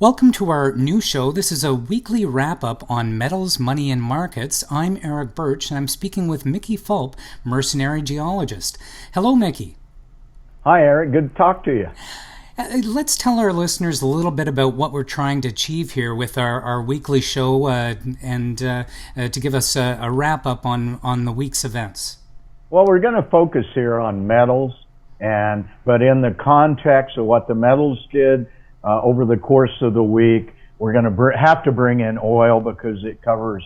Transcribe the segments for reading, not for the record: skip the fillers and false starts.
Welcome to our new show. This is a weekly wrap-up on metals, money, and markets. I'm Eric Bertsch, and I'm speaking with Mickey Fulp, Mercenary Geologist. Hello, Mickey. Hi, Eric. Good to talk to you. Let's tell our listeners a little bit about what we're trying to achieve here with our weekly show and to give us a wrap-up on the week's events. Well, we're going to focus here on metals, but in the context of what the metals did over the course of the week, we're going to have to bring in oil because it covers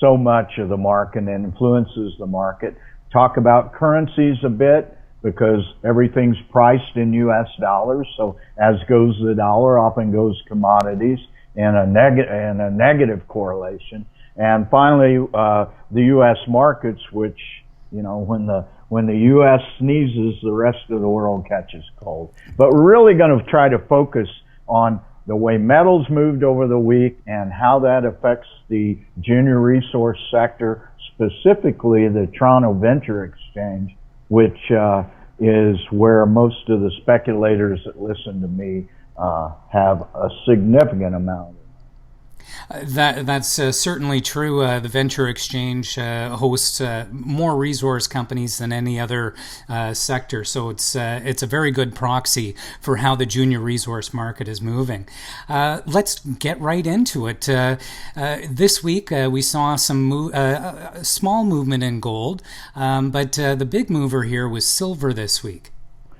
so much of the market and influences the market. Talk about currencies a bit because everything's priced in U.S. dollars. So as goes the dollar, often goes commodities and a negative correlation. And finally, the U.S. markets, which, when the U.S. sneezes, the rest of the world catches cold. But we're really going to try to focus on the way metals moved over the week and how that affects the junior resource sector, specifically the Toronto Venture Exchange, which is where most of the speculators that listen to me have a significant amount. That's certainly true. The Venture Exchange hosts more resource companies than any other sector, so it's a very good proxy for how the junior resource market is moving. Let's get right into it. This week we saw some small movement in gold, but the big mover here was silver this week.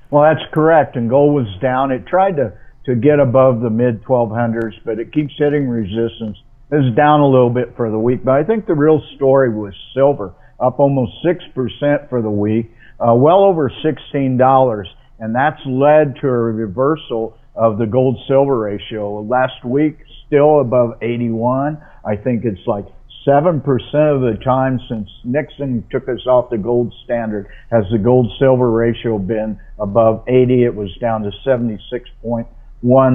Well, that's correct, and gold was down. It tried to get above the mid-1200s, but it keeps hitting resistance. It's down a little bit for the week, but I think the real story was silver, up almost 6% for the week, well over $16, and that's led to a reversal of the gold-silver ratio. Last week, still above 81. I think it's like 7% of the time since Nixon took us off the gold standard has the gold-silver ratio been above 80. It was down to 76.1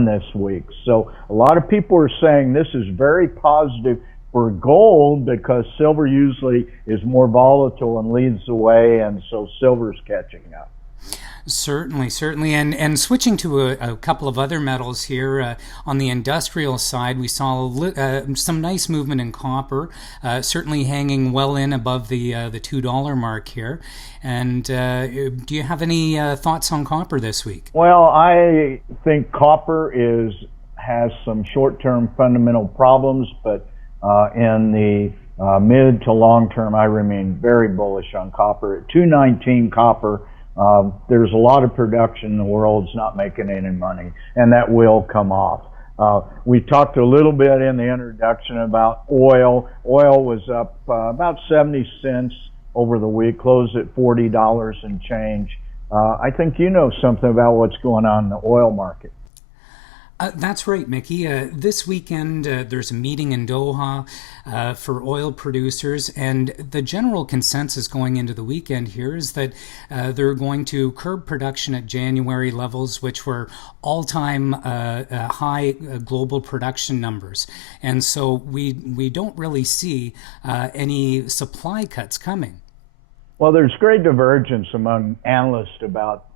this week. So a lot of people are saying this is very positive for gold because silver usually is more volatile and leads the way, and so silver's catching up. Certainly. And switching to a couple of other metals here, on the industrial side, we saw some nice movement in copper, certainly hanging well in above the $2 mark here. And do you have any thoughts on copper this week? Well, I think copper has some short-term fundamental problems, but in the mid to long term, I remain very bullish on copper. At $2.19 copper, there's a lot of production in the world. It's not making any money, and that will come off. We talked a little bit in the introduction about oil. Oil was up about 70 cents over the week, closed at $40 and change. I think you know something about what's going on in the oil market. That's right, Mickey. This weekend, there's a meeting in Doha for oil producers, and the general consensus going into the weekend here is that they're going to curb production at January levels, which were all-time high global production numbers. And so we don't really see any supply cuts coming. Well, there's great divergence among analysts about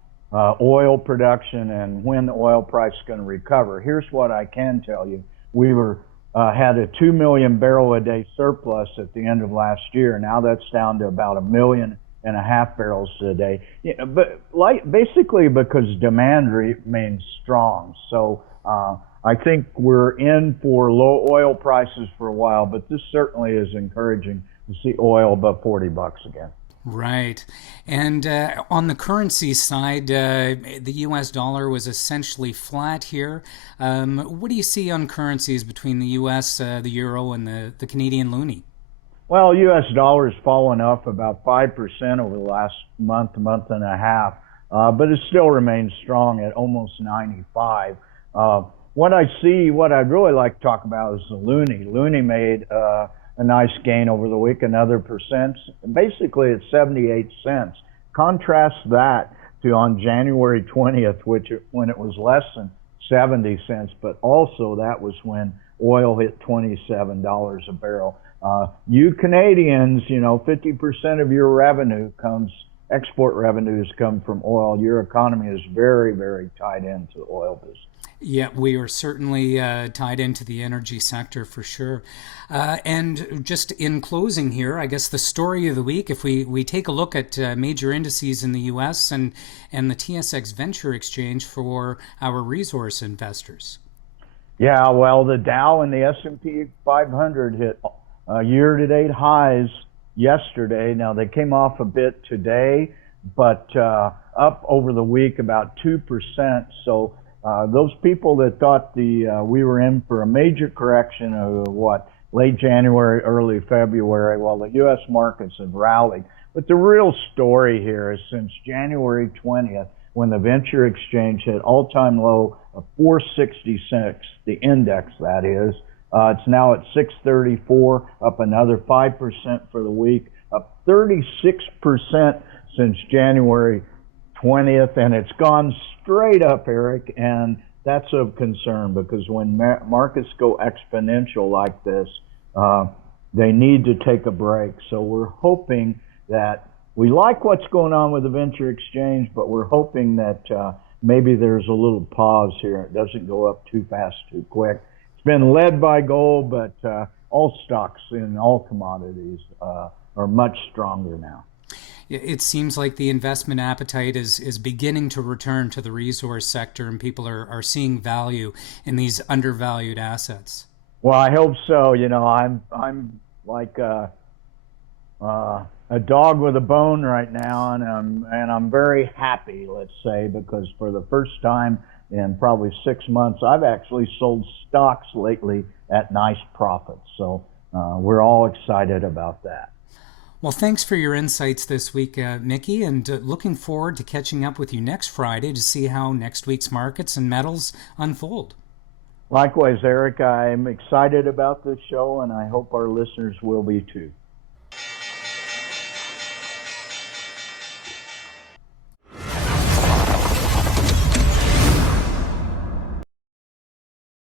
oil production and when the oil price is going to recover. Here's what I can tell you. We had a 2 million barrel a day surplus at the end of last year. Now that's down to about 1.5 million barrels a day. But basically because demand remains strong. So I think we're in for low oil prices for a while, but this certainly is encouraging to see oil above $40 again. Right. And on the currency side, the U.S. dollar was essentially flat here. What do you see on currencies between the U.S., the euro, and the Canadian loonie? Well, U.S. dollar has fallen off about 5% over the last month and a half, but it still remains strong at almost 95. What I'd really like to talk about is the loonie. Loonie made a nice gain over the week, another percent. Basically, it's 78 cents. Contrast that to on January 20th, when it was less than 70 cents, but also that was when oil hit $27 a barrel. You Canadians, 50% of your export revenues come from oil. Your economy is very, very tied into the oil business. Yeah, we are certainly tied into the energy sector for sure. And just in closing here, I guess the story of the week, if we take a look at major indices in the US and the TSX Venture Exchange for our resource investors. Yeah, well, the Dow and the S&P 500 hit year-to-date highs yesterday. Now, they came off a bit today, but up over the week about 2%. So those people that thought we were in for a major correction of late January, early February, well, the U.S. markets have rallied. But the real story here is since January 20th, when the venture exchange hit all-time low of 466, the index that is, it's now at 634, up another 5% for the week, up 36% since January 20th, and it's gone straight up, Eric, and that's of concern because when markets go exponential like this, they need to take a break. So we're hoping that we like what's going on with the venture exchange, but we're hoping that maybe there's a little pause here. It doesn't go up too fast, too quick. It's been led by gold, but all stocks in all commodities are much stronger now. It seems like the investment appetite is beginning to return to the resource sector, and people are seeing value in these undervalued assets. Well, I hope so. You know, I'm like a dog with a bone right now, and I'm very happy, let's say, because for the first time in probably 6 months, I've actually sold stocks lately at nice profits. So we're all excited about that. Well, thanks for your insights this week, Mickey, and looking forward to catching up with you next Friday to see how next week's markets and metals unfold. Likewise, Eric, I'm excited about this show, and I hope our listeners will be too.